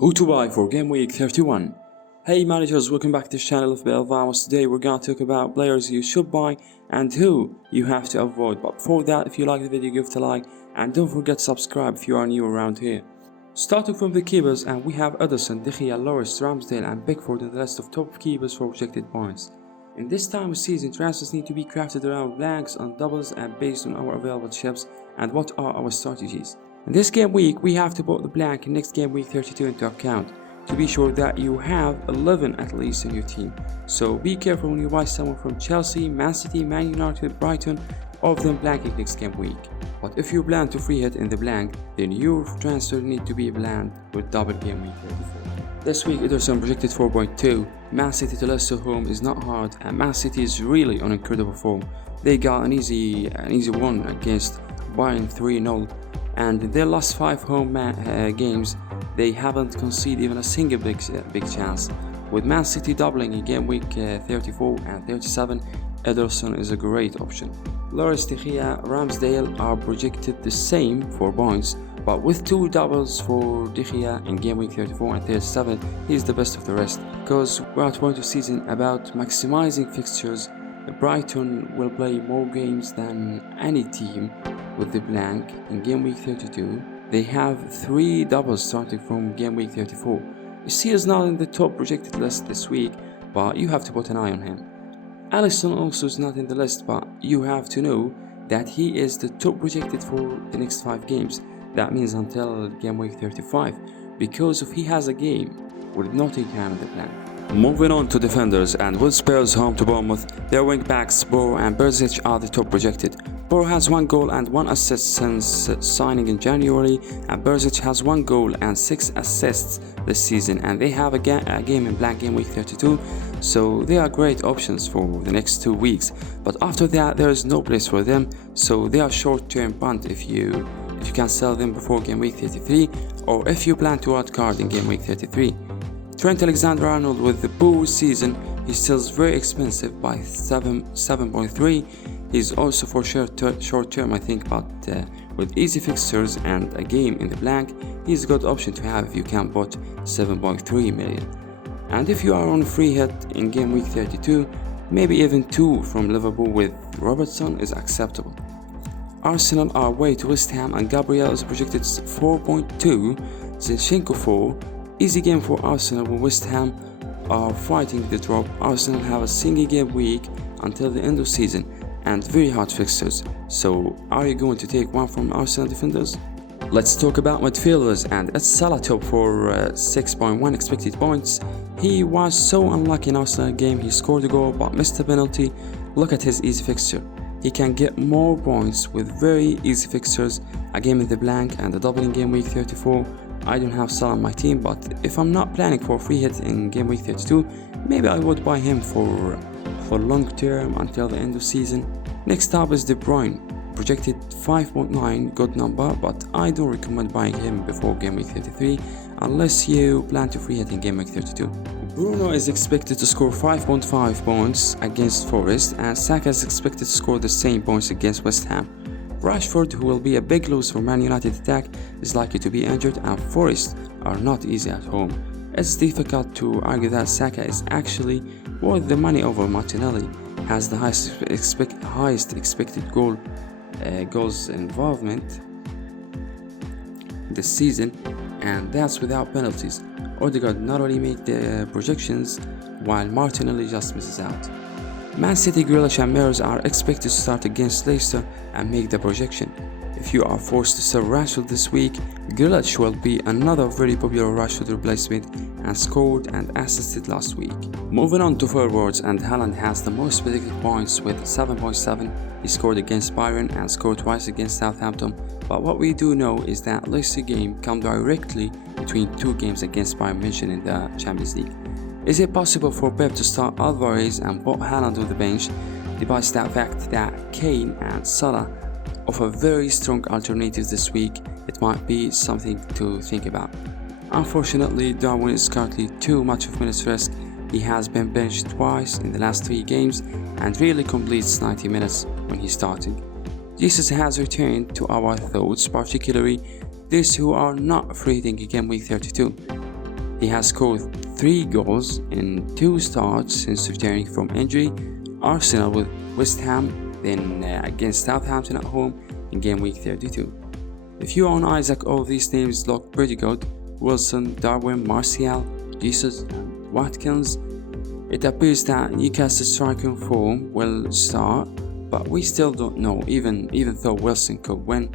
Who to buy for game week 31? Hey managers, welcome back to the channel of FPL GW31. Today we're gonna talk about players you should buy and who you have to avoid. But before that, if you like the video, give it a like and don't forget to subscribe if you are new around here. Starting from the keepers, and we have Ederson, De Gea, Loris, Ramsdale and Pickford in the list of top keepers for projected points. In this time of season, transfers need to be crafted around blanks and doubles and based on our available chips and what are our strategies. In this game week, we have to put the blank in next game week 32 into account to be sure that you have 11 at least in your team. So be careful when you buy someone from Chelsea, Man City, Man United, Brighton, all of them blanking next game week. But if you plan to free hit in the blank, then your transfer need to be planned with double game week 34. This week Ederson projected 4.2, Man City to Leicester home is not hard and Man City is really on incredible form. They got an easy one against Bayern 3-0. And in their last 5 home games, they haven't conceded even a single big chance. With Man City doubling in game week 34 and 37, Ederson is a great option. Loris, De Gea, Ramsdale are projected the same for points, but with 2 doubles for De Gea in game week 34 and 37, he's the best of the rest. Because we're at point of season about maximizing fixtures, Brighton will play more games than any team. With the blank in game week 32, they have 3 doubles starting from game week 34. You see, he's not in the top projected list this week, but you have to put an eye on him. Alisson also is not in the list, but you have to know that he is the top projected for the next 5 games. That means until game week 35, because if he has a game with Nottingham in the blank. Moving on to defenders, and with Spurs home to Bournemouth, their wing backs Boro and Berzic are the top projected. Boro has 1 goal and 1 assist since signing in January, and Berzic has 1 goal and 6 assists this season, and they have a game in blank game week 32, so they are great options for the next 2 weeks. But after that, there is no place for them, so they are short-term punt if you can sell them before game week 33, or if you plan to wildcard in game week 33. Trent Alexander-Arnold, with the poor season, he still is very expensive by 7.3. He's also for short term I think, but with easy fixtures and a game in the blank, he's a good option to have if you can put 7.3 million. And if you are on free hit in game week 32, maybe even 2 from Liverpool with Robertson is acceptable. Arsenal are away to West Ham and Gabriel is projected 4.2, Zinchenko 4. Easy game for Arsenal when West Ham are fighting the drop. Arsenal have a single game week until the end of season and very hard fixtures. So are you going to take one from Arsenal defenders? Let's talk about midfielders, and it's Salah top for 6.1 expected points. He was so unlucky in Arsenal game, he scored a goal but missed a penalty. Look at his easy fixture. He can get more points with very easy fixtures, a game in the blank and a double in game week 34. I don't have Salah on my team, but if I'm not planning for a free hit in game week 32, maybe I would buy him for long term until the end of season. Next up is De Bruyne, projected 5.9, good number, but I don't recommend buying him before game week 33 unless you plan to free hit in game week 32. Bruno is expected to score 5.5 points against Forest, and Saka is expected to score the same points against West Ham. Rashford, who will be a big loss for Man United attack, is likely to be injured, and Forest are not easy at home. It's difficult to argue that Saka is actually worth the money over Martinelli, has the highest expected goals involvement this season, and that's without penalties. Odegaard not only made the projections, while Martinelli just misses out. Man City, Grealish and Mahrez are expected to start against Leicester and make the projection. If you are forced to sell Rashford this week, Grealish will be another very popular Rashford replacement and scored and assisted last week. Moving on to forwards, and Haaland has the most predicted points with 7.7. He scored against Bayern and scored twice against Southampton, but what we do know is that Leicester game come directly between 2 games against Bayern Munich in the Champions League. Is it possible for Pep to start Alvarez and put Haaland on the bench, despite the fact that Kane and Salah offer very strong alternatives this week? It might be something to think about. Unfortunately, Darwin is currently too much of minutes risk. He has been benched twice in the last 3 games and rarely completes 90 minutes when he's starting. Jesus has returned to our thoughts, particularly those who are not free hitting game week 32. He has scored 3 goals in 2 starts since returning from injury. Arsenal with West Ham, then against Southampton at home in game week 32. If you own Isaac, all of these names look pretty good. Wilson, Darwin, Martial, Jesus, and Watkins. It appears that Newcastle's striking form will start, but we still don't know. Even though Wilson could win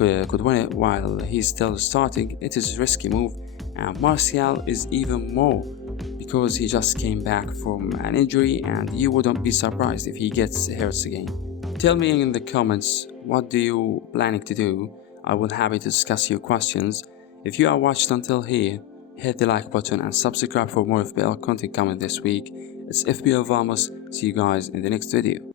it while he's still starting, it is a risky move. And Martial is even more, because he just came back from an injury, and you wouldn't be surprised if he gets hurt again. Tell me in the comments, what do you planning to do? I will be happy to discuss your questions. If you are watched until here, hit the like button and subscribe for more FPL content coming this week. It's FPL Vamos. See you guys in the next video.